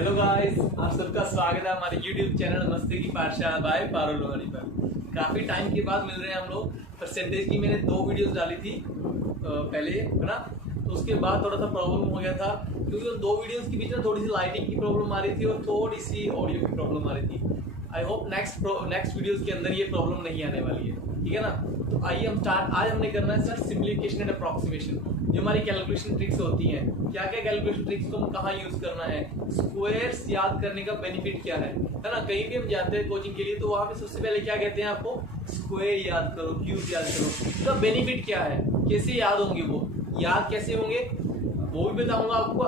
Hello guys, आप सबका स्वागत है हमारे YouTube चैनल मस्ती की पाठशाला बाय पारुल लोहानी पर। काफी टाइम के बाद मिल रहे हैं हम लोग। परसेंटेज की मैंने 2 वीडियोस डाली थी पहले, है ना। तो उसके बाद थोड़ा सा प्रॉब्लम हो गया था क्योंकि उन 2 वीडियोस के बीच में थोड़ी सी लाइटिंग की प्रॉब्लम आ रही थी और थोड़ी सी ऑडियो की प्रॉब्लम आ रही थी। आई होप नेक्स्ट वीडियोस के अंदर ये प्रॉब्लम नहीं आने वाली है, ठीक है ना। तो आइए हम स्टार्ट। आज हमने करना है सर सिम्प्लीफिकेशन एंड अप्रॉक्सीमेशन। जो हमारी कैलकुलेशन ट्रिक्स होती हैं, क्या क्या कैलकुलेशन ट्रिक्स को हम कहाँ यूज करना है, स्क्वायर्स याद करने का बेनिफिट क्या है ना। कहीं भी हम जाते हैं कोचिंग के लिए तो वहां पे सबसे पहले क्या कहते हैं आपको, स्क्वायर याद करो, क्यूब याद करो। इसका बेनिफिट क्या है, कैसे याद होंगे, वो याद कैसे होंगे वो भी बताऊंगा आपको।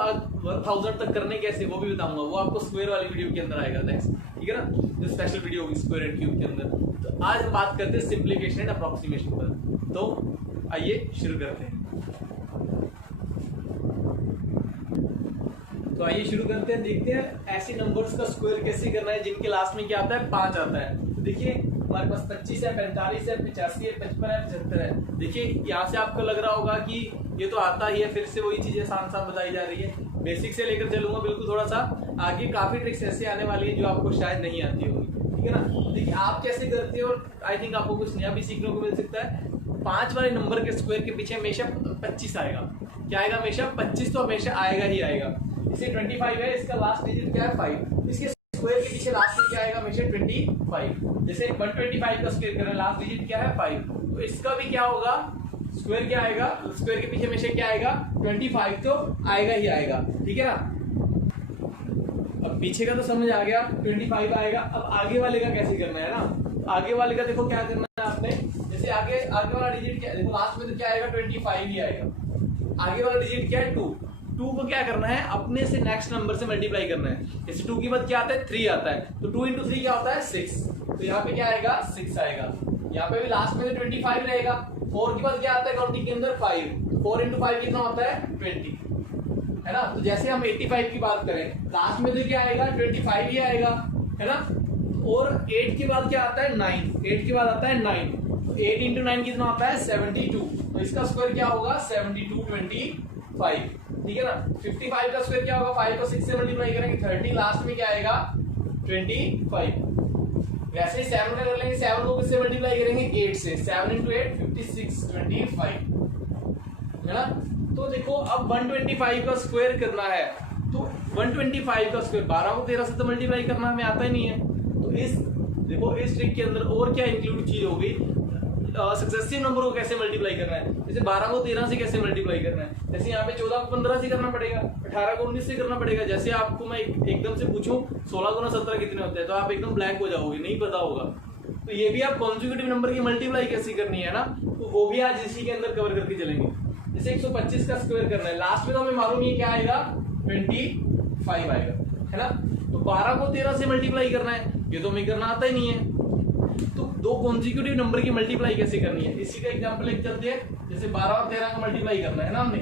1000 तक करने कैसे वो भी बताऊंगा, वो आपको स्क्वायर वाली वीडियो के अंदर आएगा नेक्स्ट, ठीक है ना। जो स्पेशल वीडियो होगी स्क्वायर एंड क्यूब के अंदर। तो आज हम बात करते हैं सिंप्लीफिकेशन एंड अप्रॉक्सीमेशन पर। तो आइए शुरू करते हैं। तो आइए शुरू करते हैं, देखते हैं ऐसे नंबर्स का स्क्वायर कैसे करना है जिनके लास्ट में क्या आता है, 5 आता है। तो देखिए हमारे पास 25 है, 45 है, 85 है, 55 है, 75 है। देखिए यहाँ से आपको लग रहा होगा कि ये तो आता ही है, फिर से वही चीजें आसान बताई जा रही है। बेसिक से लेकर चलूंगा बिल्कुल थोड़ा सा आगे। काफी ट्रिक्स ऐसे आने वाली है जो आपको शायद नहीं आती होगी, ठीक है ना। देखिए आप कैसे करते हो, आई थिंक आपको कुछ नया भी सीखने को मिल सकता है। 5 वाले नंबर के स्क्वायर के पीछे हमेशा 25 आएगा। क्या आएगा, हमेशा 25 तो हमेशा आएगा ही आएगा। इसे 25 है, इसका लास्ट डिजिट क्या है 5। इसके स्क्वायर के पीछे लास्ट में क्या आएगा, हमेशा 25। जैसे 125 का स्क्वायर करें, लास्ट डिजिट क्या है 5, तो इसका भी क्या होगा, स्क्वायर क्या आएगा, स्क्वायर के पीछे हमेशा क्या आएगा 25 तो आएगा ही आएगा, ठीक है ना। अब पीछे का तो समझ आ गया, 25 आएगा। अब आगे वाले का कैसे करना है ना। आगे वाले का देखो क्या करना है आपने। जैसे आगे वाला डिजिट क्या, देखो लास्ट में तो क्या आएगा 25 ही आएगा। आगे वाला डिजिट क्या है 2 को क्या करना है, अपने से नेक्स्ट नंबर से मल्टीप्लाई करना है। जैसे 2 के बाद क्या आता है 3 आता है, तो 2 into 3 क्या होता है 6। तो यहाँ पे क्या आएगा 6 आएगा। यहाँ पे भी लास्ट में 25 रहेगा। 4 के बाद क्या आता है काउंटिंग के अंदर 5। 4 into 5 कितना होता है 20, है ना। तो जैसे हम 85 की बात करें, लास्ट में तो क्या आएगा 25 ही आएगा, है ना। और 8 के बाद क्या आता है 9। 8 के बाद आता है 9, तो 8 into 9 कितना होता है 72। तो इसका स्क्वायर क्या होगा 72 25, ठीक है ना। 55 का स्क्वायर क्या होगा, 5 को 6 से मल्टीप्लाई करेंगे 30, लास्ट में क्या आएगा 25। वैसे ही 7 का कर लेंगे, 7 को किससे मल्टीप्लाई करेंगे 8 से। 7 into 8 56 25, है ना। तो देखो अब 125 का स्क्वायर करना है, तो 125 का स्क्वायर 12 को 13 से तो मल्टीप्लाई करना हमें आता ही नहीं है। तो इस देखो इस ट्रिक के अंदर और क्या इंक्लूड चीज हो गई, सक्सेसिव नंबर को कैसे मल्टीप्लाई करना है। जैसे 12 को 13 से कैसे मल्टीप्लाई करना है। जैसे यहाँ पे 14 को 15 से करना पड़ेगा, 18 को 19 से करना पड़ेगा। जैसे आपको मैं एकदम से पूछूं 16 गुना 17 कितने होते हैं, तो आप एकदम ब्लैंक हो जाओगे, नहीं पता होगा। तो ये भी आप कॉन्जिक्यूटिव नंबर की मल्टीप्लाई कैसे करनी है ना, तो वो भी आज इसी के अंदर कवर करके चलेंगे। जैसे 125 का स्क्वायर करना है, लास्ट में तो हमें मालूम है क्या आएगा 25 आएगा, है ना। तो 12 को 13 से मल्टीप्लाई करना है, ये तो हमें करना आता ही नहीं है। तो 2 कॉन्जिक्यूटिव नंबर की मल्टीप्लाई कैसे करनी है, इसी का एग्जांपल एक चलते हैं। जैसे 12 और 13 का मल्टीप्लाई करना है ना हमने,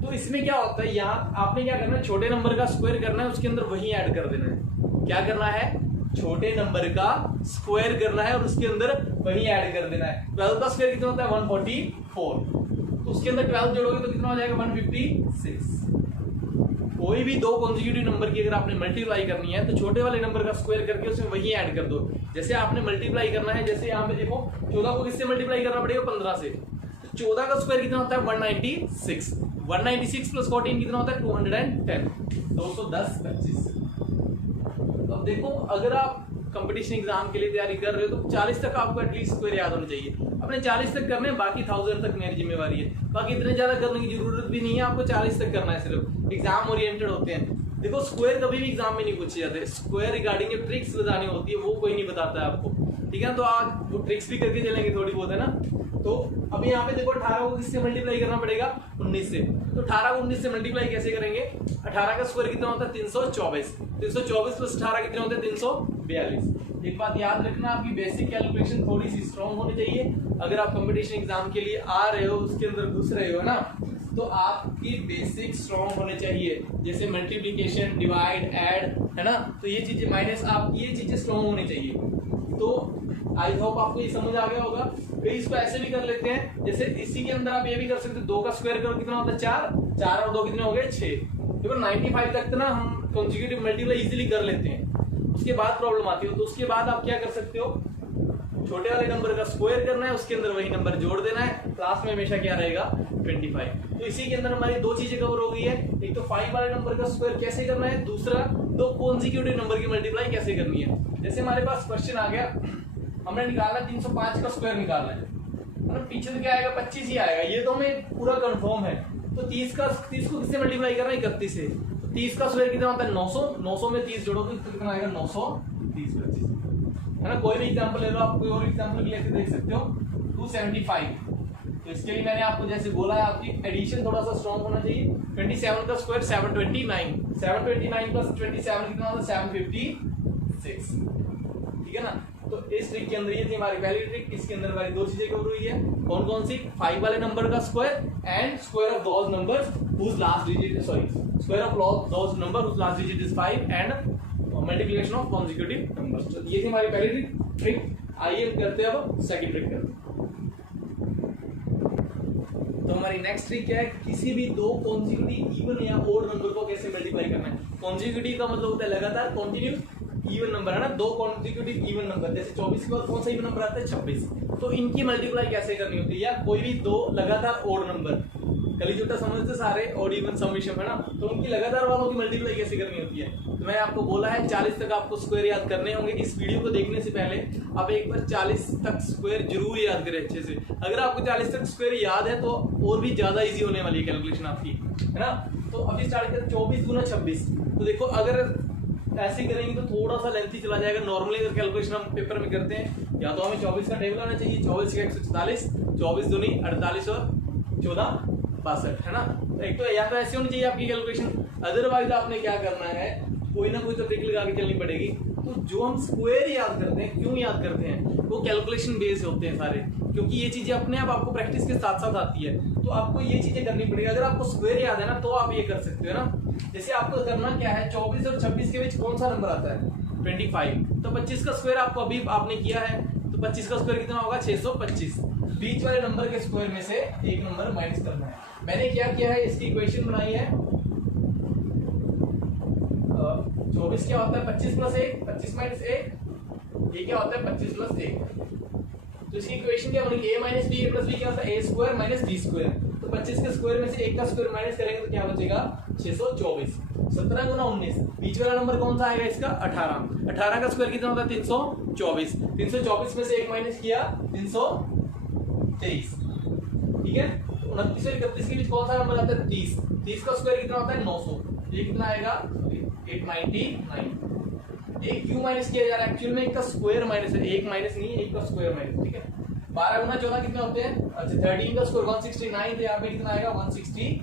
तो इसमें क्या होता है, यहाँ आपने क्या करना है, छोटे नंबर का स्क्वायर करना है, उसके अंदर वही ऐड कर देना है। क्या करना है, छोटे नंबर का स्क्वायर करना है और उसके अंदर वही ऐड कर देना है। 12 का स्क्वायर कितना होता है 144, तो उसके अंदर 12 जोड़ोगे तो कितना हो जाएगा 156। कोई भी 2 कॉन्जिक्यूटिव नंबर की अगर आपने मल्टीप्लाई करनी है तो छोटे वाले नंबर का स्क्वायर करके उसमें वही ऐड कर दो। जैसे आपने मल्टीप्लाई करना है, जैसे यहाँ पे देखो 14 को किससे मल्टीप्लाई करना पड़ेगा 15 से। तो 14 का स्क्वायर कितना होता है 196। 196 प्लस 14 कितना होता है 210। 210 25। अब देखो अगर आप कंपटीशन एग्जाम के लिए तैयारी कर रहे हो तो 40 तक आपको एटलीस्ट स्क्वायर याद होना चाहिए। अपने 40 तक करने, बाकी 1000 तक मेरी जिम्मेवारी है। बाकी इतने ज्यादा करने की जरूरत भी नहीं है, आपको 40 तक करना है। सिर्फ एग्जाम ओरिएंटेड होते हैं। देखो स्क्वायर कभी भी एग्जाम में नहीं पूछे जाते। स्क्वायर रिगार्डिंग जो ट्रिक्स बतानी होती है वो कोई नहीं बताता है आपको, ठीक है। तो आज वो ट्रिक्स भी करके चलेंगे थोड़ी बहुत, है ना। तो अभी यहाँ पे देखो 18 को किससे मल्टीप्लाई करना पड़ेगा 19 से। तो 18 को 19 से मल्टीप्लाई कैसे करेंगे, 18 का स्क्वायर कितना होता है 324। 324 प्लस 18 कितने होते हैं 342। एक बात याद रखना, आपकी बेसिक कैलकुलेशन थोड़ी सी स्ट्रॉन्ग होनी चाहिए। अगर आप कंपटीशन एग्जाम के लिए आ रहे हो, उसके अंदर घुस रहे हो ना, तो आपकी बेसिक स्ट्रॉन्ग होने चाहिए। जैसे मल्टीप्लिकेशन, डिवाइड, ऐड, है ना। तो ये चीजें माइनस, आप ये चीजें स्ट्रॉन्ग होनी चाहिए। तो आई होप आपको ये समझ आ गया होगा। फिर इसको ऐसे भी कर लेते हैं, जैसे इसी के अंदर आप ये भी कर सकते हो, 2 का स्क्वायर करो कितना होता है 4 और 2 कितने हो गए 6। देखो 95 तक ना हम कॉन्जिक्यूटिव मल्टीप्लाई इजीली कर लेते हैं, उसके बाद प्रॉब्लम आती है। तो उसके बाद आप क्या कर सकते हो, छोटे वाले नंबर का स्क्वायर करना है, उसके अंदर वही नंबर जोड़ देना है, लास्ट में हमेशा क्या रहेगा 25। तो इसी के अंदर हमारी दो चीजें कवर हो गई है, एक तो 5 वाले नंबर का स्क्वायर कैसे करना है, दूसरा दो कॉन्जिक्यूटिव नंबर की मल्टीप्लाई कैसे करनी है। जैसे हमारे पास क्वेश्चन आ गया, हमने निकालना 305 का स्क्वायर निकालना है, पीछे तो क्या आएगा 25 ही आएगा, ये तो हमें पूरा कंफर्म है। तो 30 को किससे मल्टीप्लाई करना है 31 से, तो 30 का स्क्वायर कितना होता है 900, 900 में 30 जोड़ो तो कितना आएगा 930 25 है ना। कोई भी एग्जांपल ले लो, आप कोई और एग्जांपल लेके देख सकते हो। 275, तो इसके लिए मैंने आपको जैसे बोला है, आपकी एडिशन थोड़ा सा स्ट्रॉन्ग होना चाहिए। 27 का स्क्वायर 729, 729 प्लस 27 कितना होता है 756, ठीक है ना। तो इस ट्रिक के अंदर ये थी हमारी पहली ट्रिक, इसके अंदर हमारी दो चीजें कवर हुई है, कौन कौन सी, 5 वाले नंबर का square and square of those numbers whose last digit square of those number whose last digit is 5 and multiplication of consecutive numbers. तो ये थी हमारी पहली ट्रिक। आइए हम करते हैं अब सेकंड ट्रिक करते हैं। तो हमारी नेक्स्ट ट्रिक क्या है, किसी भी दो कॉन्जिक्यूटिव इवन या ओड नंबर को कैसे मल्टीप्लाई करना है। कॉन्जिक्यूटिव का मतलब होता है लगातार, कॉन्टिन्यूस इवन नंबर है ना, दो कॉन्जिक्यूटिव इवन नंबर, जैसे 24 के बाद कौन सा इवन नंबर आता है 26, तो इनकी मल्टीप्लाई कैसे करनी होती है, या कोई भी दो लगातार ओड नंबर, कलीजुटा समझते सारे ओड इवन समेशन है ना, तो उनकी लगातार वालों की मल्टीप्लाई कैसे करनी होती है। तो मैं आपको बोला है 40 तक आपको स्क्वायर याद करने होंगे। इस वीडियो को देखने से पहले आप एक बार 40 तक स्क्वायर जरूर याद करें अच्छे से। अगर आपको 40 तक स्क्वायर याद है तो और भी ज्यादा इजी होने वाली है कैलकुलेशन आपकी, है ना। तो अभी स्टार्ट करते 24 गुना 26, तो देखो अगर ऐसे करेंगे तो थोड़ा सा लेंथी चला जाएगा। नॉर्मली अगर कैलकुलेशन हम पेपर में करते हैं, या तो हमें 24 का टेबल आना चाहिए, 24 का 144, 24 दूनी 48 और 14 62, है ना। तो एक तो या तो ऐसे होनी चाहिए आपकी कैलकुलेशन, अदरवाइज आपने क्या करना है, कोई ना कोई तो ट्रिक लगा के चलनी पड़ेगी। तो जो हम स्क्वायर याद करते हैं, क्यों याद करते हैं, वो कैलकुलेशन बेस्ड होते हैं सारे, क्योंकि ये चीजें अपने आप आपको प्रैक्टिस के साथ साथ आती है, तो आपको ये चीजें करनी पड़ेगी। अगर आपको स्क्वायर याद है ना तो आप ये कर सकते हो ना। जैसे आपको करना क्या है, 24 और 26 के बीच कौन सा नंबर आता है 25, तो 25 का स्क्वायर आपको अभी आपने किया है, तो 25 का स्क्वायर कितना होगा 625। बीच वाले नंबर के स्क्वायर में से एक नंबर माइनस करना है। मैंने क्या किया है, इसकी इक्वेशन बनाई है, 24 क्या होता है 25 प्लस 1, 25 माइनस 1, ये क्या होता है 25 प्लस 1। तो इसकी इक्वेशन क्या बनेगी, a minus b, a plus b क्या होता है a square minus b square. तो 25 के स्क्वायर में से 1 का स्क्वायर माइनस करेंगे तो क्या बचेगा 624। 17 गुना 19, बीच वाला नंबर कौन सा आएगा इसका 18, 18 का स्क्वायर कितना होता है 324, 324 में से 1 माइनस किया 323, ठीक है। 29 और 31 के बीच कौन सा नंबर आता है 30, 30 का स्क्वायर कितना होता है 900, ये कितना आएगा 899। एक क्यों माइनस किया जा रहा है, एक्चुअल में एक का स्क्वायर माइनस है, एक माइनस नहीं है, एक का स्क्वायर माइनस, ठीक है। 12 गुना 14 कितने होते हैं, अच्छा 13 का स्क्वायर 169, तो यहाँ पे कितना आएगा 168।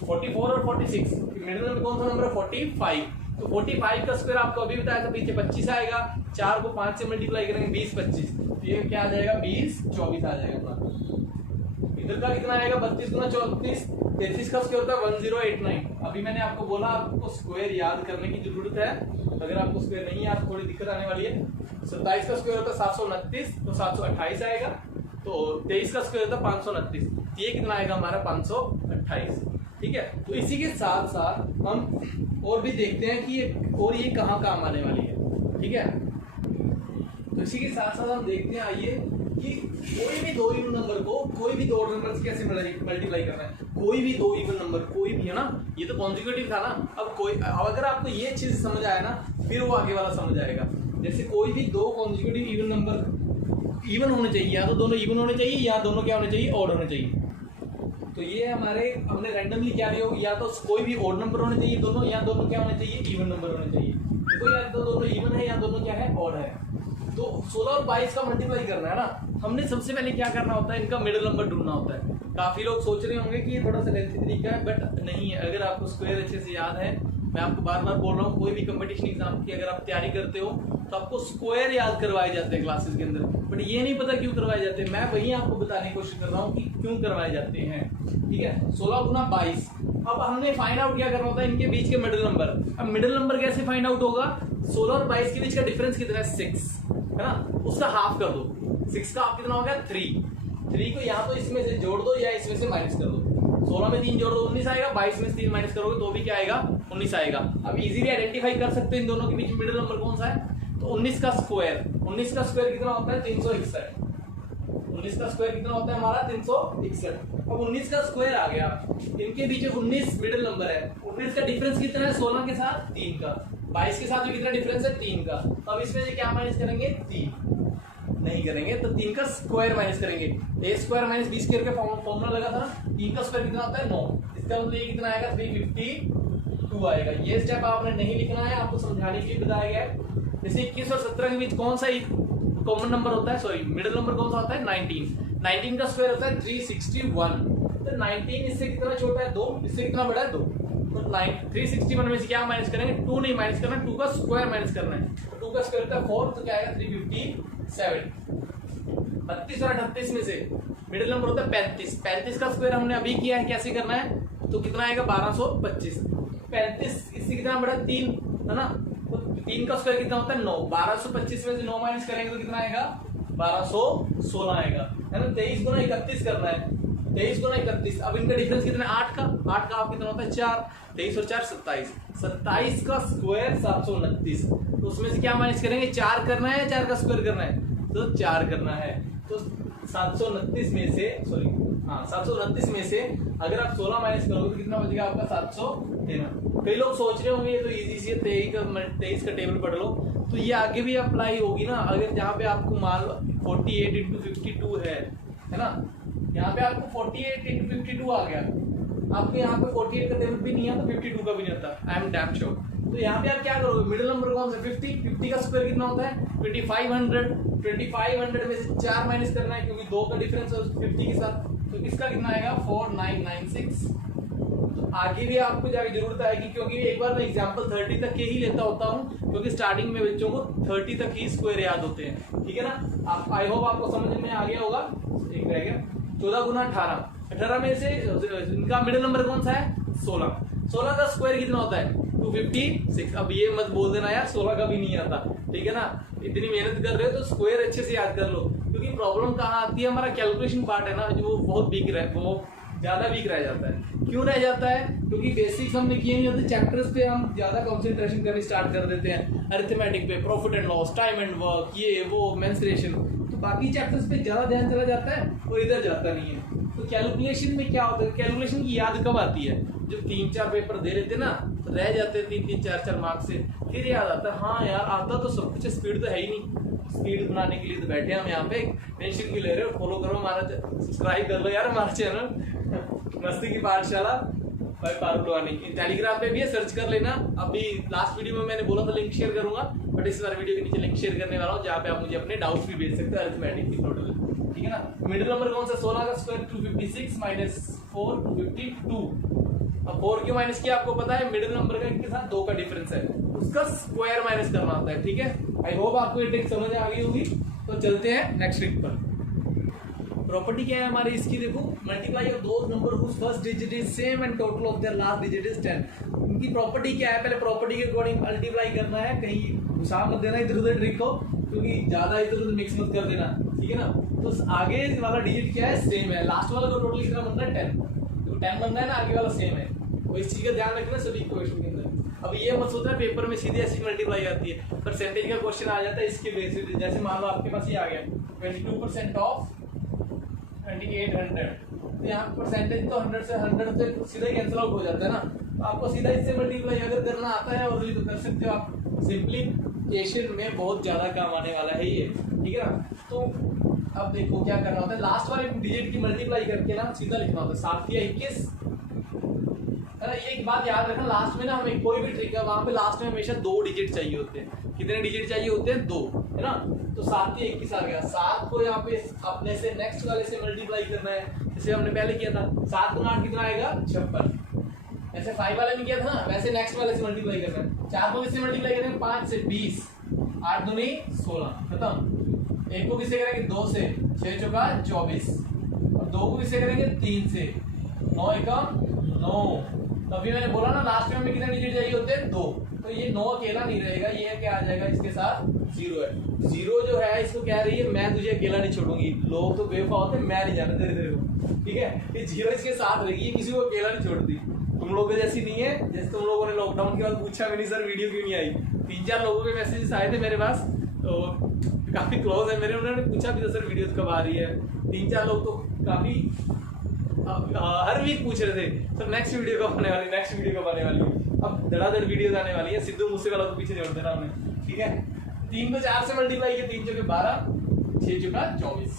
44 और 46, मिडिल में कौन सा नंबर है 45, तो 45 का स्क्वायर आपको अभी बताया था, पीछे 25 आएगा, 4 को 5 से मल्टीप्लाई करेंगे 20 25, तो ये क्या आ जाएगा 20 24 आ जाएगा। इधर का कितना आएगा 32 गुना 34, 33 का स्क्वायर होता है 1089। अभी मैंने आपको बोला आपको स्क्वायर याद करने की जरूरत है, अगर आपको स्क्वायर नहीं याद थोड़ी दिक्कत आने वाली है। 27 का स्क्वायर होता है 729, तो 728 आएगा, तो 23 का स्क्वायर होता है 529, ये कितना आएगा हमारा 528, ठीक है। तो इसी के साथ साथ हम और भी देखते हैं कि और ये कहाँ काम आने वाली है, ठीक है। तो इसी के साथ साथ हम देखते हैं, आइए, कि कोई भी दो इवन नंबर को कोई भी दो नंबर से कैसे मल्टीप्लाई करना है। कोई भी दो इवन नंबर, कोई भी, है ना, ये तो कॉन्जिक्यूटिव था ना। अब अगर आपको ये चीज समझ आया ना, फिर वो आगे वाला समझ आएगा। जैसे कोई भी दो कॉन्जिक्यूटिव इवन नंबर इवन होने चाहिए, या तो दोनों इवन होने चाहिए या दोनों क्या होने चाहिए ऑड होने चाहिए। तो ये हमारे हमने रैंडमली क्या लिया, या तो कोई भी ऑड नंबर होने चाहिए दोनों, या दोनों क्या होने चाहिए इवन नंबर होने चाहिए। देखो या तो दोनों इवन है या दोनों क्या है ऑड है। तो 16 और 22 का मल्टीप्लाई करना है ना, हमने सबसे पहले क्या करना होता है, इनका मिडिल नंबर ढूंढना होता है। काफी लोग सोच रहे होंगे कि ये थोड़ा सा लेंथी तरीका है, बट नहीं है। अगर आपको स्क्वायर अच्छे से याद है, मैं आपको बार बार बोल रहा हूँ, कोई भी कंपटीशन एग्जाम की अगर आप तैयारी करते हो तो आपको स्क्वायर याद करवाए जाते हैं क्लासेस के अंदर, बट ये नहीं पता क्यों करवाए जाते हैं। मैं वही आपको बताने की कोशिश कर रहा हूँ कि क्यों करवाए जाते हैं, ठीक है। 16 गुना 22, अब हमने फाइंड आउट क्या करना होता है, इनके बीच के मिडिल नंबर। अब मिडिल नंबर कैसे फाइंड आउट होगा, 16 और 22 के बीच का डिफरेंस कितना है 6, है ना, उसका हाफ कर दो। 6 का हाफ कितना हो गया 3 को यहाँ तो इसमें से जोड़ दो या इसमें से माइनस कर दो। 16 में 3 जोड़ दो 19 आएगा, 22 में से 3 माइनस करोगे तो भी क्या आएगा 19 आएगा। अब इजीली आइडेंटिफाई कर सकते हैं इन दोनों के बीच मिडिल नंबर कौन सा है। तो 19 का स्क्वायर, 19 का स्क्वायर कितना होता है 361। 19 का स्क्वायर कितना होता है हमारा 361। अब 19 का स्क्वायर आ गया, इनके बीच 19 मिडिल नंबर है। 19 का डिफरेंस कितना है 16 के साथ 3 का, 22 के साथ भी कितना डिफरेंस है 3 का। तो अब इसमें से क्या माइनस करेंगे 3 नहीं करेंगे, तो 3 का स्क्वायर माइनस करेंगे। a square minus b square का फॉर्मूला लगा था, 3 का स्क्वायर कितना होता है 9। इसका मतलब ये कितना आएगा 352 आएगा। ये स्टेप आपने नहीं लिखना है, आपको समझाने के लिए बताया गया है। जैसे 21 और 17 के बीच कौन सा कॉमन नंबर होता है, सॉरी मिडिल नंबर कौन सा होता है 19। 19 का स्क्वायर होता है 361। तो 19 इससे कितना छोटा है 2, इससे कितना बड़ा है 2। तो 361 में से क्या माइनस करेंगे 2 नहीं माइनस करना, 2 का स्क्वायर माइनस करना है। तो 2 का स्क्वायर होता है 4, तो क्या आएगा 357। 32 और 38 में से मिडिल नंबर होता है 35। 35 का स्क्वायर हमने अभी किया है, कैसे करना है तो कितना आएगा 1225। 35 इससे कितना बड़ा 3 है ना, तो 3 का स्क्वायर कितना होता है 9। 1225 में से 9 माइनस करेंगे तो कितना आएगा 1216 आएगा, है ना। 23 गुना 31 करना है, 23 गुना 31। अब इनका डिफरेंस कितना है 8 का, 8 का आप कितना होता है 4। 23 और 4 27। 27 का स्क्वायर 729। तो उसमें से क्या माइनस करेंगे 4 करना है, 4 का स्क्वायर करना है तो 4 करना है। तो 729 में से 729 में से अगर आप 16 माइनस करोगे तो कितना बचेगा आपका 713। कई लोग सोच रहे होंगे ये तो इजी से 23 का टेबल पढ़ लो, तो ये आगे भी अप्लाई होगी ना। अगर जहाँ पे आपको मान लो 48 इंटू 52 है ना, यहाँ पे आपको 48 इंटू 52 आ गया, आपको यहाँ पे 48 का टेबल भी नहीं आता, 52 का भी नहीं आता, आई एम डैम श्योर। तो यहाँ पे आप क्या करोगे मिडिल नंबर कौन सा 50 का स्क्वायर कितना होता है 2500 में से 4 माइनस करना है, क्योंकि 2 का डिफरेंस है 50 के साथ। तो इसका कितना आएगा 4996। तो आगे भी आपको जाके जरूरत आएगी, क्योंकि एक बार मैं एग्जांपल 30 तक के ही लेता होता हूँ, क्योंकि स्टार्टिंग में बच्चों को 30 तक ही स्क्वायर याद होते हैं, ठीक है ना। आप आई होप आपको समझ में आ गया होगा। एक रह गया 14 गुना 18 में से इनका मिडिल नंबर कौन सा है 16। 16 का स्क्वायर कितना होता है 256। अब ये मत बोल देना यार 16 का भी नहीं आता, ठीक है ना। इतनी मेहनत कर रहे हो तो स्क्वायर अच्छे से याद कर लो, क्योंकि प्रॉब्लम कहाँ आती है हमारा कैलकुलेशन पार्ट है ना, जो बहुत वीक ज्यादा वीक रह जाता है। क्यों रह जाता है, क्योंकि बेसिक्स हमने किए नहीं होते, चैप्टर्स पे हम ज्यादा कंसंट्रेशन करने स्टार्ट कर देते हैं, अरिथमेटिक पे, profit and loss, time and work, ये वो मेंसुरेशन, तो बाकी चैप्टर्स पे ज्यादा ध्यान चला जाता है और इधर जाता नहीं है। तो कैलकुलेशन में क्या होता है, कैलकुलेशन की याद कब आती है जब 3-4 पेपर दे लेते ना, तो रह जाते 3-3, 4-4 मार्क्स से, फिर याद आता है हाँ यार आता तो सब कुछ, स्पीड तो है ही नहीं। स्पीड बनाने के लिए तो बैठे हम यहाँ पे, टेंशन क्यों ले रहे हो, फॉलो करो हमारा, सब्सक्राइब कर लो यार हमारा चैनल मस्ती की पाठशाला भाई पारुल लवानी। टेलीग्राम पे भी है, सर्च कर लेना। अभी लास्ट वीडियो में मैंने बोला था लिंक शेयर करूंगा, बट इस बार वीडियो के नीचे लिंक शेयर करने वाला हूँ, जहाँ पे आप मुझे अपने डाउट्स भी भेज सकते हैं अरिथमेटिक की टोटल, ठीक है ना। मिडिल नंबर कौन सा 16 का स्क्वायर 256 माइनस 4 252। अब 4 क्यों माइनस किया आपको पता है, मिडिल नंबर का इनके साथ 2 का डिफरेंस है, उसका स्क्वायर माइनस करना होता है, ठीक है। आई होप आपको ये ट्रिक समझ आ गई होगी। तो चलते हैं नेक्स्ट ट्रिक पर। प्रॉपर्टी क्या है हमारी इसकी, देखो multiply of those number whose first digit is same and total of their last digit is 10। इनकी प्रॉपर्टी क्या है, पहले प्रॉपर्टी के अकॉर्डिंग मल्टीप्लाई करना है, कहीं घुसा मत देना इधर उधर ट्रिक को, क्योंकि ज्यादा इधर उधर मिक्स मत कर देना, ठीक है ना। तो आगे वाला डिजिट क्या है सेम है, लास्ट वाला का टोटल कितना बनना है 10, तो 10 बनना है ना, आगे वाला सेम है, तो इस चीज का ध्यान रखना सभी क्वेश्चन के अंदर। अब ये मत सोचना पेपर में सीधे ऐसी मल्टीप्लाई आती है, परसेंटेज का क्वेश्चन आ जाता है इसके बेसिस, जैसे मान लो आपके पास ये आ गया 22% ऑफ 2800, तो यहाँ परसेंटेज तो 100 से सीधा कैंसिल आउट हो जाता है ना, तो आपको सीधा इससे मल्टीप्लाई अगर करना आता है और तो कर सकते हो आप, सिंपलीफिकेशन में बहुत ज्यादा काम आने वाला है ये, ठीक है ना। तो अब देखो क्या करना होता है, लास्ट वाले डिजिट की मल्टीप्लाई करके ना सीधा लिखना होता है 7 या 21, है ना। एक बात याद रखना, लास्ट में ना हमें कोई भी ट्रिक है वहां पे लास्ट में हमेशा 2 डिजिट चाहिए होते हैं। कितने डिजिट चाहिए होते हैं 2, है ना। तो 7 या 21 आ गया, 7 को यहाँ पे अपने से नेक्स्ट वाले से मल्टीप्लाई करना है, जैसे हमने पहले किया था। 7 गुना 8 कितना आएगा 56, ऐसे 5 वाले में किया था ना, वैसे नेक्स्ट वाले से मल्टीप्लाई करना है। 4 को किससे मल्टीप्लाई करेंगे 5 से 20, 8 दूनी 16, खत्म। 1 को किससे करेंगे 2 से, 6 चौका 24, और 2 को किससे करेंगे 3 से, 9 एकम 9। तभी मैंने बोला ना लास्ट में हमें कितने डिजिट चाहिए होते हैं 2, तो ये 9 अकेला नहीं रहेगा, ये क्या आ जाएगा इसके साथ 0 है। 0 जो है इसको कह रही है मैं तुझे अकेला नहीं छोड़ूंगी, लोग तो बेवफा होते हैं, मैं नहीं जाना तेरे को, ठीक है। ये 0 इसके साथ रहेगी, ये किसी को अकेला नहीं छोड़ती, तुम लोगों जैसी नहीं है जैसे तुम लोगों ने लॉकडाउन के बाद पूछा मैंने सर वीडियो क्यों नहीं आई। 3-4 लोगों के मैसेजेस आए थे मेरे पास, तो काफी क्लोज है मेरे, उन्होंने पूछा भी था सर वीडियो कब आ रही है। 3-4 लोग तो काफी हर वीक पूछ रहे थे सर नेक्स्ट वीडियो कब आने वाली, नेक्स्ट वीडियो कब आने वाली। अब धड़ाधड़ वीडियोस आने वाली है, सिद्धू मूसेवाला को पीछे जोड़ देना हमने, ठीक है। 3 को 4 से मल्टीप्लाई किया 3 चौके 12, 6 चौका 24,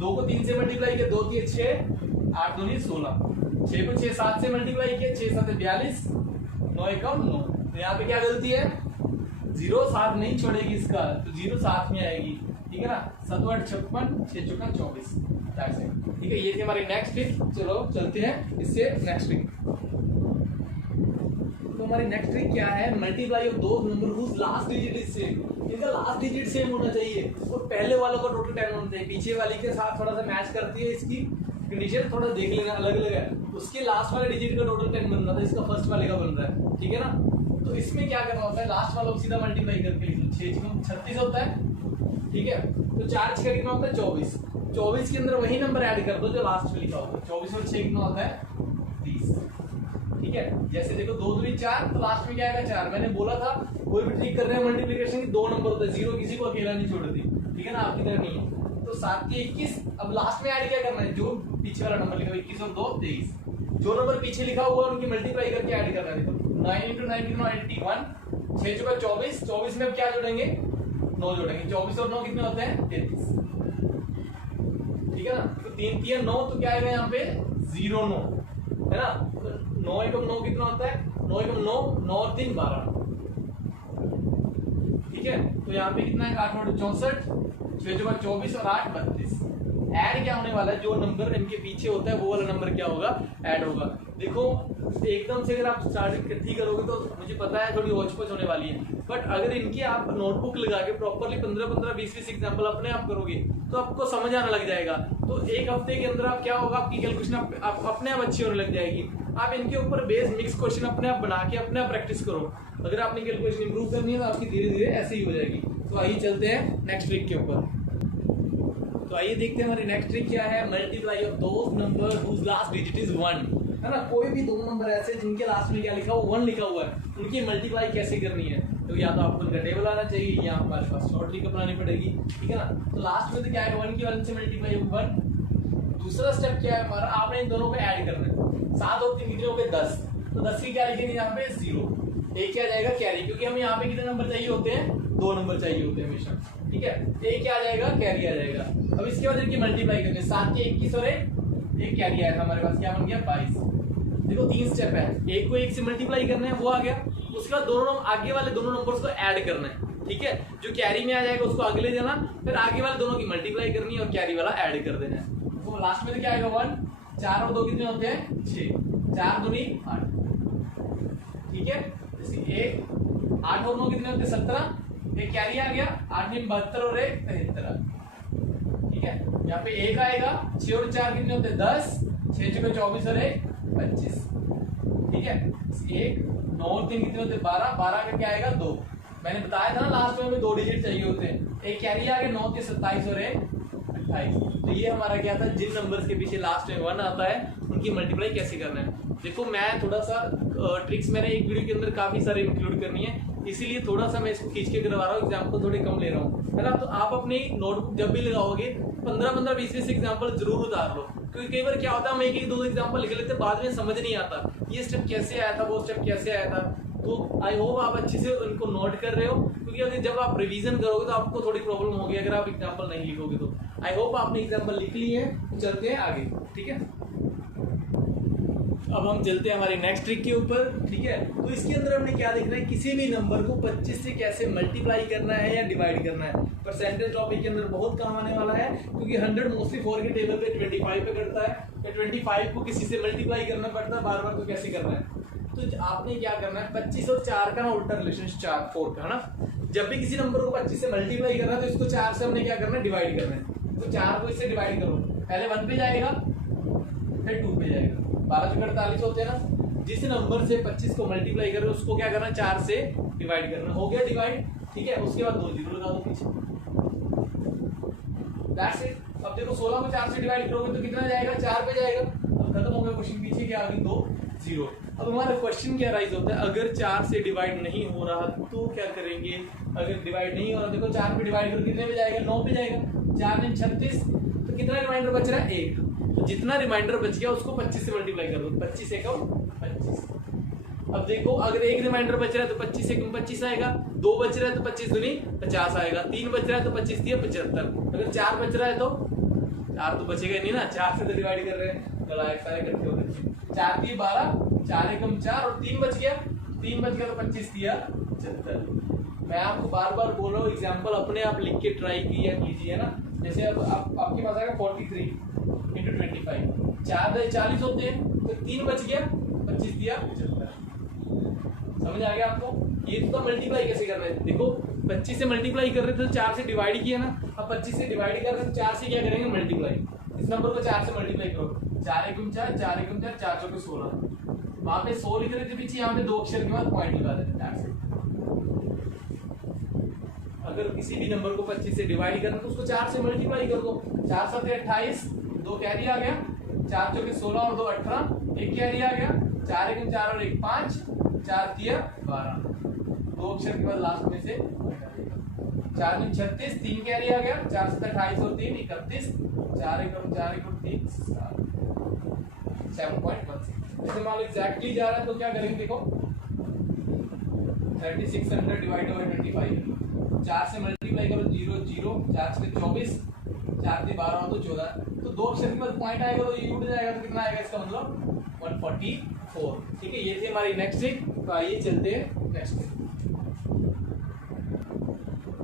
2 को 3 से मल्टीप्लाई किया 2 3 6, 8 2 16, 6 को 6 7 से मल्टीप्लाई किया 6 7 42, 9 1 9। तो यहाँ पे क्या गलती है, 0 साथ नहीं छोड़ेगी इसका, तो 0 साथ में आएगी, ठीक है ना। 7 8 56, 6 चौका 24, ठीक है। ये थी हमारी नेक्स्ट ट्रिक। चलो चलते हैं इससे नेक्स्ट ट्रिक। तो हमारी नेक्स्ट ट्रिक क्या है, मल्टीप्लाई ऑफ दो number whose last digit is same. इनका लास्ट डिजिट सेम होना चाहिए और पहले वालों का टोटल 10 होना चाहिए, पीछे वाली के साथ थोड़ा सा मैच करती है, इसकी कंडीशन थोड़ा देख लेना, अलग अलग है। उसके लास्ट वाले डिजिट का टोटल 10 बन रहा था, इसका फर्स्ट वाले का बन रहा है, ठीक है ना। तो इसमें क्या करना होता है, लास्ट वाला को सीधा मल्टीप्लाई करके लिख लो। 6 36 होता है, ठीक है। तो 4 6 कितना होता है 24, 24 के अंदर वही नंबर ऐड कर दो जो लास्ट में लिखा होता है। 24 और 6 कितना होता है 30, ठीक है। जैसे देखो 2 2 4, तो लास्ट में क्या आएगा 4। मैंने बोला था कोई भी ट्रिक कर रहे हैं मल्टीप्लिकेशन की 2 नंबर होता है, 0 किसी को अकेला नहीं छोड़ती, ठीक है ना, आपकी तरह नहीं है। तो 7 के 21, अब लास्ट में ऐड क्या करना है, जो पीछे वाला नंबर लिखा 21 और 2 23, जो नंबर पीछे लिखा हुआ है उनकी मल्टीप्लाई करके ऐड करना है। देखो 9 × 9 कितना 81, 6 चौका 24, 24 में अब क्या जोड़ेंगे 9 जोड़ेंगे, 24 और 9 कितने होते हैं 33, ठीक है ना। तो 3 3 9, तो क्या आएगा यहाँ पे 0 9, है ना। तो 9 1 9 कितना होता है 9 1 9, 9 और 3 12, ठीक है। तो यहाँ पे कितना है 8 8 64, 6 चौका 24 और 8 32। ऐड क्या होने वाला है, जो नंबर इनके पीछे होता है वो वाला नंबर क्या होगा ऐड होगा। देखो एकदम से अगर आप स्टार्ट इकट्ठी करोगे तो मुझे पता है थोड़ी होच-पोच होने वाली है, बट अगर इनकी आप नोटबुक लगा के प्रॉपर्ली 15-15 20-20 एग्जांपल अपने आप करोगे तो आपको समझ आने लग जाएगा। तो एक हफ्ते के अंदर आप क्या होगा, आपकी कैलकुलेशन आप अपने आप अच्छी होने लग जाएगी। आप इनके ऊपर बेस मिक्स क्वेश्चन अपने आप बना के अपने आप प्रैक्टिस करो। अगर आपने कैलकुलेशन इंप्रूव करनी है तो आपकी धीरे धीरे ऐसे ही हो जाएगी। तो आइए चलते हैं नेक्स्ट ट्रिक के ऊपर। तो आइए देखते हैं हमारी नेक्स्ट ट्रिक क्या है, multiply of those number whose last digit is 1, है ना। कोई भी दो नंबर ऐसे जिनके लास्ट में क्या लिखा हुआ 1 लिखा हुआ है, उनकी मल्टीप्लाई कैसे करनी है। तो या तो आपको उनका टेबल आना चाहिए या हमारे पास शॉर्ट ट्रिक अपनानी पड़ेगी, ठीक है ना। तो लास्ट में तो क्या है 1 की 1 से मल्टीप्लाई होगी 1। दूसरा स्टेप क्या है हमारा, आपने इन दोनों को ऐड करना है। 7 और 3 कितने हो गए 10, तो 10 की क्या लिखेंगे यहाँ पे 0, एक क्या जाएगा कैरी, क्योंकि हमें यहाँ पे कितने नंबर चाहिए होते हैं 2 नंबर चाहिए होते हैं हमेशा, ठीक है। एक क्या आ जाएगा कैरी आ जाएगा। अब इसके बाद इनकी मल्टीप्लाई करेंगे, 7 के 21 और एक कैरी आया था हमारे पास, क्या बन गया 22। देखो 3 स्टेप है, एक को 1 से मल्टीप्लाई करना है वो आ गया, उसके बाद दोनों आगे वाले दोनों नंबर्स को ऐड करना है, ठीक है। जो कैरी में आ जाएगा उसको आगे ले जाना, फिर आगे वाले दोनों की मल्टीप्लाई करनी है और कैरी वाला ऐड कर देना है। तो लास्ट में तो क्या आएगा 1, 4 और 2 कितने होते हैं 6, 4 दूनी 8, ठीक है। 1 8 और 9 कितने होते हैं 17, एक कैरी आ गया 8 में 72 और 1 73, ठीक है। यहाँ पे 1 आएगा, 6 और 4 कितने होते हैं 10, 6 चौके 24 और 1 25, ठीक है। 1 9 और 3 कितने होते हैं 12, 12 का क्या आएगा 2। मैंने बताया था ना लास्ट में हमें 2 डिजिट चाहिए होते हैं, एक कैरी आ गया 9 के 27 और 1 28। तो ये हमारा क्या था, जिन नंबर्स के पीछे लास्ट में 1 आता है उनकी मल्टीप्लाई कैसे करना है। देखो मैं थोड़ा सा ट्रिक्स मैंने एक वीडियो के अंदर काफी सारे इंक्लूड करनी है, इसीलिए थोड़ा सा मैं इसको खींच के करवा रहा हूँ, एग्जाम्पल थोड़े कम ले रहा हूँ, है ना। तो आप अपनी नोटबुक जब भी लगाओगे 15-15 20-20 एग्जाम्पल जरूर उतार लो, क्योंकि कई बार क्या होता है हम एक 2 एग्जाम्पल लिख लेते हैं, बाद में समझ नहीं आता ये स्टेप कैसे आया था वो स्टेप कैसे आया था। तो आई होप आप अच्छे से उनको नोट कर रहे हो, क्योंकि अगर जब आप रिवीजन करोगे तो आपको थोड़ी प्रॉब्लम होगी अगर आप एग्जाम्पल नहीं लिखोगे। तो आई होप आपने एग्जाम्पल लिख लिए हैं, तो चलते हैं आगे, ठीक है। अब हम चलते हैं हमारी नेक्स्ट ट्रिक के ऊपर, ठीक है। तो इसके अंदर हमने क्या देखना है, किसी भी नंबर को 25 से कैसे मल्टीप्लाई करना है या डिवाइड करना है। परसेंटेज टॉपिक के अंदर बहुत काम आने वाला है, क्योंकि 100 मोस्टली 4 के टेबल पे 25 पे करता है, या 25 को किसी से मल्टीप्लाई करना पड़ता है बार बार, तो कैसे करना है। तो आपने क्या करना है 25 और 4 का ना उल्टा रिलेशन 4 का, है ना। जब भी किसी नंबर को 25 से मल्टीप्लाई करना है तो इसको 4 से हमने क्या करना है डिवाइड करना है। तो 4 को इससे डिवाइड करो, पहले 1 पे जाएगा फिर 2 पे जाएगा, 12 चौके 48 होते हैं ना। जिस नंबर से 25 को मल्टीप्लाई कर रहे हो उसको क्या करना है 4 से डिवाइड करना। हो गया डिवाइड, ठीक है। उसके बाद 2 जीरो लगा दो पीछे, दैट्स इट। अब देखो 16 को 4 से डिवाइड करोगे तो कितना जाएगा 4 पे जाएगा। अब खत्म हो गया क्वेश्चन, पीछे क्या आ गई 2, 0। अब हमारा क्वेश्चन क्या राइज होता है, अगर 4 से डिवाइड नहीं हो रहा तो क्या करेंगे। अगर डिवाइड नहीं हो रहा, देखो 4 पे डिवाइड करो कितने पे जाएगा, 9 पे जाएगा। 4 9 36, तो कितना रिमाइंडर बच रहा है 1। तो जितना रिमाइंडर बच गया उसको 25 से मल्टीप्लाई कर दो, 25 एकम 25। अब देखो अगर एक रिमाइंडर बच रहा है तो 25 एकम 25 आएगा, 2 बच रहा है तो 25 दूनी 50 आएगा, 3 बच रहा है तो 25 दिया 75। अगर 4 बच रहा है तो 4 तो बचेगा नहीं ना, 4 से तो डिवाइड कर रहे हैं, चलो एक सारे इकट्ठे हो गए। 4 की 12, 4 एकम 4 और 3 बच गया, 3 बच गया तो 25 दिया 75। मैं आपको बार बार बोल रहा हूँ, एग्जाम्पल अपने आप लिख के ट्राई किया कीजिए ना। जैसे अब आपके पास आएगा 43 × 25, 4 40 होते हैं, तो 3 बच गया 25 दिया 75। समझ आ गया आपको। ये तो मल्टीप्लाई कैसे कर रहे हैं, देखो 25 से मल्टीप्लाई कर रहे थे तो 4 से डिवाइड किया ना, अब 25 से डिवाइड कर रहे हैं तो 4 से क्या करेंगे मल्टीप्लाई। इस नंबर को 4 से मल्टीप्लाई करो, 4 एकम 4, 4 एकम 4, 4 चौके 16। वहां पे 100 लिख रहे थे पीछे, यहाँ पे 2 अक्षर के बाद पॉइंट लगा देते 4 से। अगर किसी भी नंबर को 25 से डिवाइड करना तो उसको 4 से मल्टीप्लाई कर दो। 4 7 28, 2 कैरी आ गया, 4 चौके 16 और 2 18, 1 कैरी आ गया, 4 एकम 4 और 1 5, 4 तिया 12, 2 अक्षर के बाद लास्ट में से 4 9 36, 3 कैरी आ गया, 4 7 28 और 3 31, 4 एकम 3 7.16। जैसे मान लो एग्जैक्टली जा रहा है तो क्या करेंगे, देखो 3600 डिवाइड बाय 25, 4 से मल्टीप्लाई करो 0 0, 4 से 24, 4 से 12 तो 14, तो 2 अक्षर के बाद पॉइंट आएगा तो ये उठ जाएगा, तो कितना आएगा इसका मतलब 144। ठीक है, ये थी हमारी नेक्स्ट ट्रिक। तो आइए चलते हैं नेक्स्ट ट्रिक।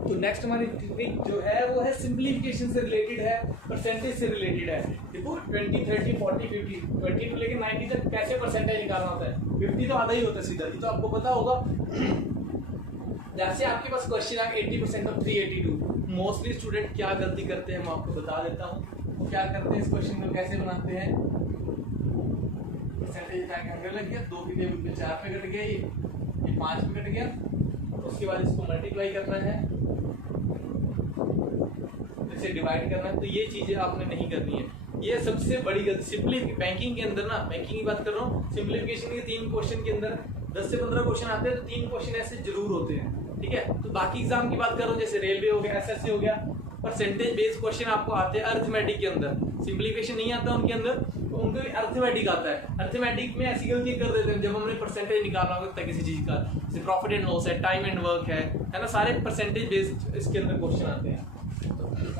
तो नेक्स्ट हमारी ट्रिक जो है वो है सिंप्लीफिकेशन से रिलेटेड है, परसेंटेज से रिलेटेड है। देखो 20 30 40 50, 20 to लेके 90 तक कैसे परसेंटेज निकालना होता है। 50 तो आधा ही होता है सीधा, ये तो आपको पता होगा। जैसे आपके पास क्वेश्चन आ 80% ऑफ 382, मोस्टली स्टूडेंट क्या गलती करते हैं मैं आपको बता देता हूँ। वो क्या करते हैं, इस क्वेश्चन को कैसे बनाते हैं, परसेंटेज का अंदर लग गया, 2 की टेबल पे 4 पे कट गया, ये 5 पे कट गया, उसके बाद इसको मल्टीप्लाई करना है, इसे डिवाइड करना है। तो ये चीजें आपने नहीं करनी है, ये सबसे बड़ी गलती। सिंपली बैंकिंग के अंदर ना, बैंकिंग की बात कर रहा हूँ, सिंप्लीफिकेशन के 3 क्वेश्चन के अंदर 10 से 15 क्वेश्चन आते हैं, तो 3 क्वेश्चन ऐसे जरूर होते हैं। ठीक है, तो बाकी एग्जाम की बात करो, जैसे रेलवे हो गया, एसएससी हो गया, परसेंटेज बेस्ड क्वेश्चन आपको आते हैं अर्थमेटिक के अंदर। सिंप्लीफिकेशन नहीं आता उनके अंदर, तो उनको अर्थमेटिक आता है। अर्थमेटिक में ऐसी गलती कर देते हैं, जब हमने परसेंटेज निकालना होता है किसी चीज का, जैसे प्रॉफिट एंड लॉस है, टाइम एंड वर्क है ना, सारे परसेंटेज बेस्ड इसके अंदर क्वेश्चन आते हैं।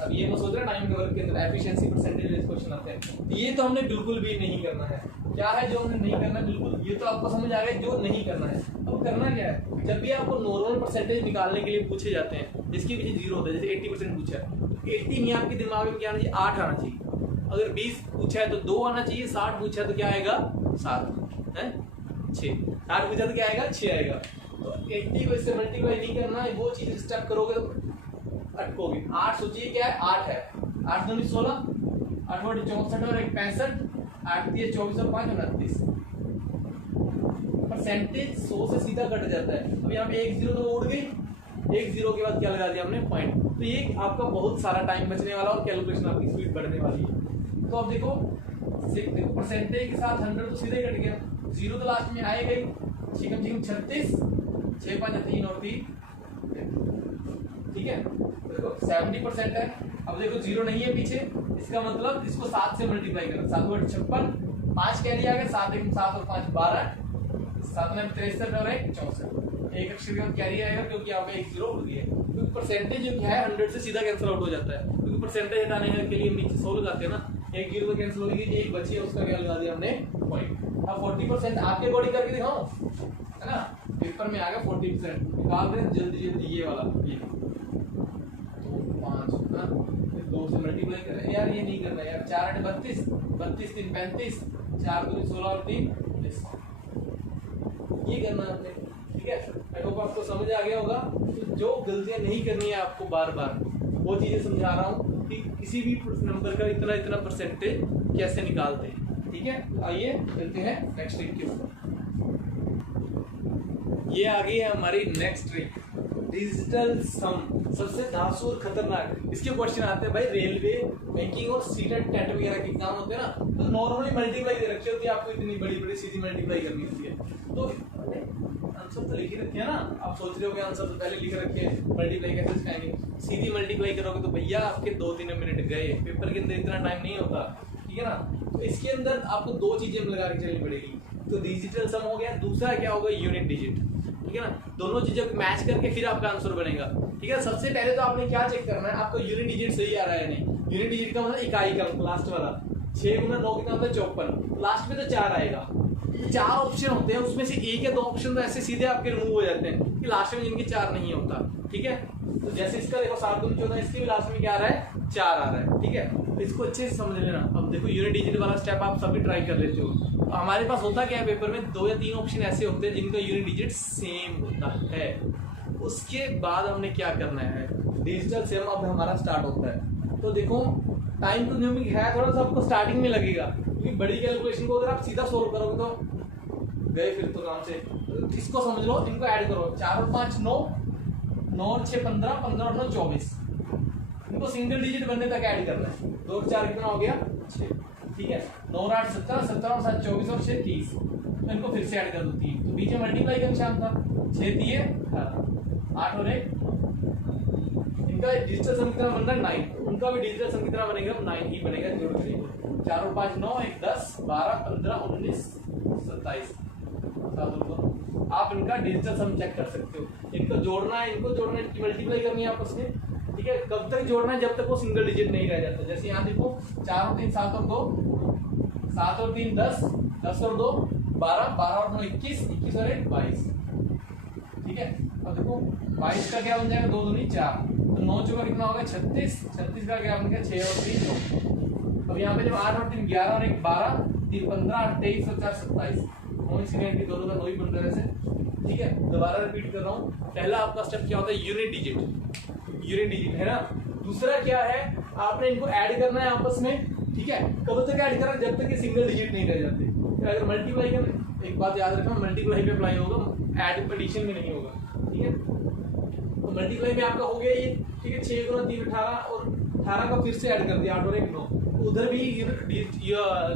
अब ये मैं सोच रहा टाइम एंड वर्क के अंदर एफिशिएंसी परसेंटेज बेस्ड क्वेश्चन आते हैं, ये तो हमने बिल्कुल भी नहीं करना है। क्या है जो हमने नहीं करना बिल्कुल, ये तो आपको समझ आ गया जो नहीं करना है। अब करना क्या है, जब भी आपको नॉर्मल परसेंटेज निकालने के लिए पूछे जाते हैं जिसके पीछे 0 होता है, जैसे 80% पूछा है, 80 नहीं आपके दिमाग में क्या आना चाहिए, 8 आना चाहिए। अगर 20 पूछा है तो 2 आना चाहिए, 60 पूछा है तो क्या आएगा 7 है 6, 60 पूछा तो क्या आएगा 6 आएगा। तो 80 को इससे मल्टीप्लाई नहीं करना है, वो चीज स्टेप करोगे तो अटकोगे। 8 सोचिए क्या है, 8 है, 8 दूनी 16, 8 बटे 64 और 1 65, 8 दिए 24 और 5 29। परसेंटेज 100 से सीधा कट जाता है। अब यहाँ पे 1 0 तो उड़ गई, 1 0 के बाद क्या लगा दिया हमने पॉइंट, तो ये आपका बहुत सारा टाइम बचने वाला और कैलकुलेशन आपकी स्पीड बढ़ने वाली है। तो अब देखो परसेंटेज के साथ 100 तो सीधे कट गया, 0 तो लास्ट में आएगा ही, चिकन 36, 6 5 3 और 3, ठीक है। देखो 70% है। अब देखो 0 नहीं है पीछे, इसका मतलब इसको 7 से मल्टीप्लाई करना, 7 बटे 56, 5 कैरी आ गया, 7 1 7 और 5 12, 7 9 63 और 1 64, एक अक्षर का कैरी आएगा क्योंकि यहाँ पे 1 0 उड़ गई है। क्योंकि परसेंटेज जो है 100 से सीधा कैंसिल आउट हो जाता है, क्योंकि परसेंटेज हटाने के लिए हम नीचे 100 लगाते हैं ना, 1 0 तो कैंसिल हो गई, एक बची है उसका क्या लगा दिया हमने पॉइंट। अब 40% आपके अकॉर्डिंग करके दिखाओ, है ना, पेपर में आ गया 40%, निकाल रहे हैं जल्दी जल्दी ये वाला, ये 5 ना, 2 से मल्टीप्लाई करें यार, ये नहीं करना यार, 4 8 32, 32 3 35, 4 2 16 और 3 19, ये करना आपने। ठीक है, आई होप आपको समझ आ गया होगा। तो जो गलतियां नहीं करनी है आपको बार बार, वो चीजें समझा रहा हूँ कि किसी भी नंबर का इतना इतना परसेंटेज कैसे निकालते हैं। ठीक है, आइए चलते हैं नेक्स्ट ट्रिक के ऊपर। ये आ गई है हमारी नेक्स्ट ट्रिक। डिजिटल सम सबसे धांसू और खतरनाक इसके क्वेश्चन आते हैं भाई रेलवे, बैंकिंग और सीटेट टेट वगैरह के एग्जाम होते हैं ना, तो नॉर्मली मल्टीप्लाई दे रखी होती है, आपको इतनी बड़ी बड़ी सीधी मल्टीप्लाई करनी होती है। तो आंसर तो लिख रखे है ना, आप सोच रहे हो कि आंसर तो पहले लिख रखे हैं, मल्टीप्लाई कैसे सिखाएंगे। सीधी मल्टीप्लाई करोगे तो भैया आपके 2-3 मिनट गए, पेपर के अंदर इतना टाइम नहीं होता, ठीक है ना। तो इसके अंदर आपको 2 चीजें लगा के चलनी पड़ेगी, तो डिजिटल सम हो गया, दूसरा क्या होगा यूनिट डिजिट, ठीक है ना। दोनों चीजों को मैच करके फिर आपका आंसर बनेगा, ठीक है। सबसे पहले तो आपने क्या चेक करना है, आपको यूनिट डिजिट सही आ रहा है नहीं। यूनिट डिजिट का मतलब इकाई का, लास्ट वाला 6 गुना 9 कितना होता है 54, लास्ट में तो 4 आएगा। 4 ऑप्शन होते हैं, उसमें से 1 या 2 ऑप्शन तो ऐसे सीधे आपके रिमूव हो जाते हैं कि लास्ट में जिनके 4 नहीं होता, ठीक है। तो जैसे इसका देखो 7 गुना 14, इसके भी लास्ट में क्या आ रहा है 4 आ रहा है, ठीक है। तो इसको अच्छे से समझ लेना। अब देखो यूनिट डिजिट वाला स्टेप आप सभी ट्राई कर लेते हो। तो हमारे पास होता क्या है पेपर में 2 या 3 ऑप्शन ऐसे होते हैं जिनका यूनिट डिजिट सेम होता है। उसके बाद हमने क्या करना है, डिजिटल सम अब हमारा स्टार्ट होता है। तो देखो टाइम कंज्यूमिंग है, थोड़ा सा आपको स्टार्टिंग में लगेगा, क्योंकि बड़ी कैलकुलेशन को अगर आप सीधा सोल्व करोगे तो गए फिर तो काम से। तो इसको समझ लो, इनको ऐड करो, 4 और 5 9, 9 और 6 15, 15 और 9 24, इनको सिंगल डिजिट बनने तक ऐड करना है। 2 और 4 कितना हो गया 6, ठीक है। 9 और 8 17, 17 और 7 24 और 6 30, तो इनको फिर से ऐड कर दो 3, तो बीच में मल्टीप्लाई का निशान था, 6 3 18, 8 और 1, इनका डिजिटल सम कितना बन रहा है 9, उनका भी डिजिटल सम कितना बनेगा 9 ही बनेगा, जोड़ करेंगे। 4 और 5 9, 1 10 12 15 19 27, आप इनका डिजिटल सम चेक कर सकते हो। इनको जोड़ना है, इनको जोड़ना है, इनकी मल्टीप्लाई करनी है आपस में, ठीक है। कब तक जोड़ना है, जब तक वो सिंगल डिजिट नहीं रह जाता। जैसे यहाँ देखो 4 और 3 7 और 2, 7 और 3 10, 10 और 2 12, 12 और 9 21, 21 और 1 22, ठीक है। अब देखो 22 का क्या बन जाएगा 2 दूनी 4, तो 9 चौका कितना होगा 36, 36 का क्या बन गया 6 और 3 9। अब यहाँ पे जब 8 और 3 11 और 1 12, 3 15 23 और 4 27, की दोनों का 2 ही बन रहा है ऐसे, ठीक है। दोबारा रिपीट कर रहा हूँ, पहला आपका स्टेप क्या होता है यूनिट डिजिट, यूनिट डिजिट है ना। दूसरा क्या है, आपने इनको ऐड करना है आपस में, ठीक है। कब तक ऐड करना है, जब तक ये सिंगल डिजिट नहीं रह जाते। अगर मल्टीप्लाई कर, एक बात याद रखना, मल्टीप्लाई पे अप्लाई होगा, ऐड एडिशन में नहीं होगा, ठीक है। तो मल्टीप्लाई में आपका हो गया ये, ठीक है। 6 गुना 3 18 और 18 का फिर से ऐड कर दिया 8 और 1 9, उधर भी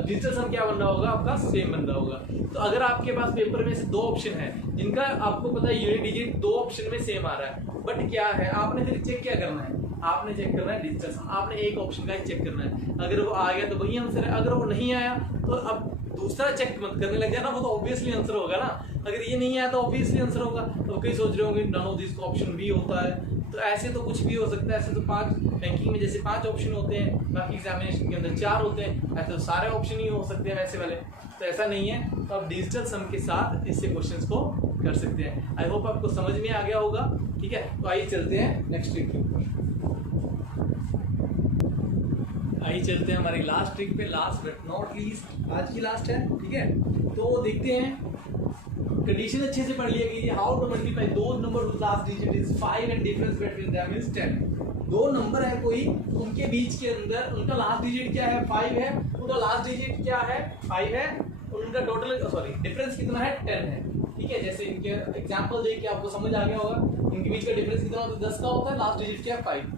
डिजिटल सम क्या बन रहा होगा आपका सेम बन रहा होगा। तो अगर आपके पास पेपर में से 2 ऑप्शन है जिनका आपको पता है यूनिट डिजिट 2 ऑप्शन में सेम आ रहा है, बट क्या है आपने फिर चेक क्या करना है, आपने चेक करना है डिजिटल सम, आपने एक ऑप्शन का ही चेक करना है। अगर वो आ गया तो वही आंसर है, अगर वो नहीं आया तो अब दूसरा चेक मत करने लग जाना, वो तो ऑब्वियसली आंसर होगा ना। अगर ये नहीं आया तो ऑब्वियसली आंसर होगा। तो कई सोच रहे होंगे नन ऑफ दिस ऑप्शन भी होता है, तो ऐसे तो कुछ भी हो सकता है। ऐसे तो 5 बैंकिंग में जैसे 5 ऑप्शन होते हैं, बाकी एग्जामिनेशन के अंदर 4 होते हैं, ऐसे तो सारे ऑप्शन ही हो सकते हैं वैसे वाले, तो ऐसा नहीं है। तो आप डिजिटल सम के साथ इससे क्वेश्चंस को कर सकते हैं। आई होप आपको समझ में आ गया होगा, ठीक है। तो आइए चलते हैं नेक्स्ट ट्रिक के ऊपर, आइए चलते हैं हमारी लास्ट ट्रिक पे, लास्ट बट नॉट लीस्ट, आज की लास्ट है, ठीक है। तो देखते हैं, कंडीशन अच्छे से पढ़ लिया कीजिए। हाउ टू मल्टीप्लाई दो number last digit is 5 and difference between them is 10। 2 number है कोई, उनके बीच के अंदर उनका लास्ट डिजिट क्या है 5 है, उनका लास्ट डिजिट क्या है 5 है, और उनका टोटल डिफरेंस कितना है 10 है, ठीक है। जैसे इनके एग्जांपल देख के आपको समझ आ गया होगा, इनके बीच का डिफरेंस कितना होता है 10 का होता है, लास्ट डिजिट क्या है 5।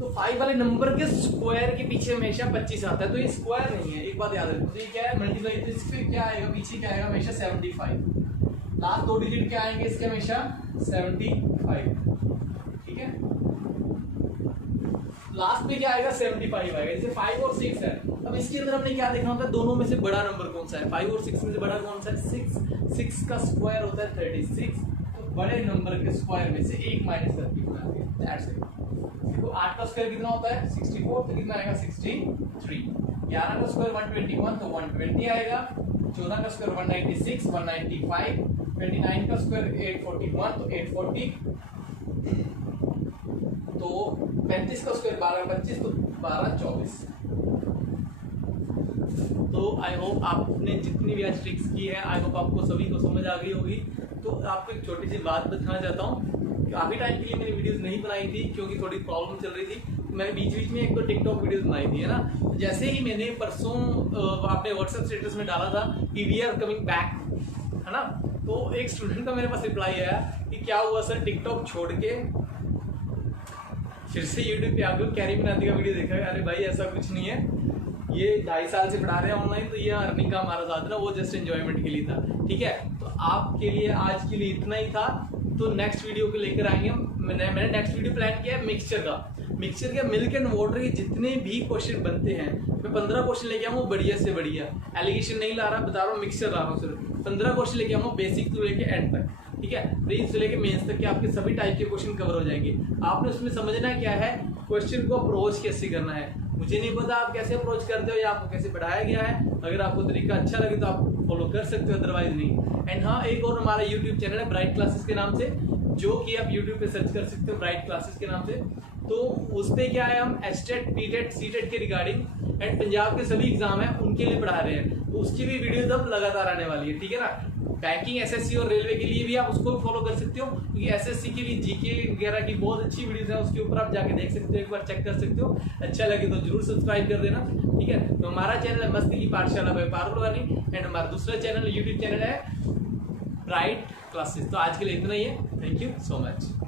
तो 5 वाले नंबर के स्क्वायर के पीछे हमेशा 25 आता है, तो ये स्क्वायर नहीं है, एक बात याद रखो। तो ये क्या है मल्टीप्लाई, तो इसके क्या आएगा पीछे क्या आएगा हमेशा 75। लास्ट 2 डिजिट क्या आएंगे इसके हमेशा 75, ठीक है। लास्ट में क्या आएगा 75 आएगा, जैसे 5 और 6 है। अब इसके अंदर हमने क्या देखना होता है, दोनों में से बड़ा नंबर कौन सा है, 5 और 6 में से बड़ा कौन सा है 6। 6 का स्क्वायर होता है 36, तो बड़े नंबर के स्क्वायर में से 1 माइनस करके बना दिया, दैट्स इट। देखो 8 का स्क्वायर कितना होता है 64, तो कितना आएगा 63। 11 का स्क्वायर 121, तो 120 आएगा। 14 का स्क्वायर 196, 195। 29 का स्क्वायर 841, तो 840। तो 35 का स्क्वायर 1225, तो 1224। तो आई होप आपने जितनी भी आज ट्रिक्स की है, आई होप आपको सभी को समझ आ गई होगी। तो आपको एक छोटी सी बात बताना चाहता हूँ, काफ़ी टाइम के लिए मैंने वीडियोस नहीं बनाई थी क्योंकि थोड़ी प्रॉब्लम चल रही थी। मैंने बीच बीच में एक तो टिकटॉक वीडियोस बनाई थी, है ना। तो जैसे ही मैंने परसों अपने व्हाट्सएप स्टेटस में डाला था कि वी आर कमिंग बैक, है ना, तो एक स्टूडेंट का मेरे पास रिप्लाई आया कि क्या हुआ सर, टिकटॉक छोड़ के फिर से यूट्यूब पे आप लोग कैरी बनाती का वीडियो देखा? अरे भाई ऐसा कुछ नहीं है, ये 2.5 साल से पढ़ा रहे हैं ऑनलाइन, तो ये अर्निंग का हमारा साथ ना वो जस्ट एंजॉयमेंट के लिए था। ठीक है, तो आपके लिए आज के लिए इतना ही था। तो नेक्स्ट वीडियो को लेकर आएंगे मैंने नेक्स्ट वीडियो प्लान किया है मिक्सचर का मिल्क एंड वाटर के जितने भी क्वेश्चन बनते हैं, मैं 15 क्वेश्चन लेके आऊँ बढ़िया से बढ़िया, एलिगेशन नहीं ला रहा, बता रहा हूँ मिक्सचर ला रहा हूँ सिर्फ 15 क्वेश्चन लेके आऊँ बेसिक से लेके एंड तक। ठीक है, प्रीलिम्स से लेके मेंस तक के आपके सभी टाइप के क्वेश्चन कवर हो जाएंगे। आपने उसमें समझना क्या है, क्वेश्चन को अप्रोच कैसे करना है। मुझे नहीं पता आप कैसे अप्रोच करते हो या आपको कैसे पढ़ाया गया है, अगर आपको तरीका अच्छा लगे तो आप फॉलो कर सकते हो, अदरवाइज नहीं। एंड हाँ, एक और हमारा यूट्यूब चैनल है ब्राइट क्लासेस के नाम से, जो कि आप यूट्यूब पे सर्च कर सकते हो ब्राइट क्लासेस के नाम से। तो उस पे क्या है, हम एचटेट, पीटेट, सीटेट के रिगार्डिंग एंड पंजाब के सभी एग्जाम है उनके लिए पढ़ा रहे हैं, तो उसकी भी वीडियो तब लगातार आने वाली है। ठीक है ना, बैंकिंग, एसएससी और रेलवे के लिए भी आप उसको फॉलो कर सकते हो, क्योंकि एसएससी के लिए जीके वगैरह की बहुत अच्छी वीडियोस है, उसके ऊपर आप जाके देख सकते हो, एक बार चेक कर सकते हो। अच्छा लगे तो जरूर सब्सक्राइब कर देना। ठीक है, तो हमारा चैनल है मस्ती की पाठशाला बाय पारुल वानी, एंड हमारा दूसरा चैनल यूट्यूब चैनल है ब्राइट क्लासेस। तो आज के लिए इतना ही है, थैंक यू सो मच।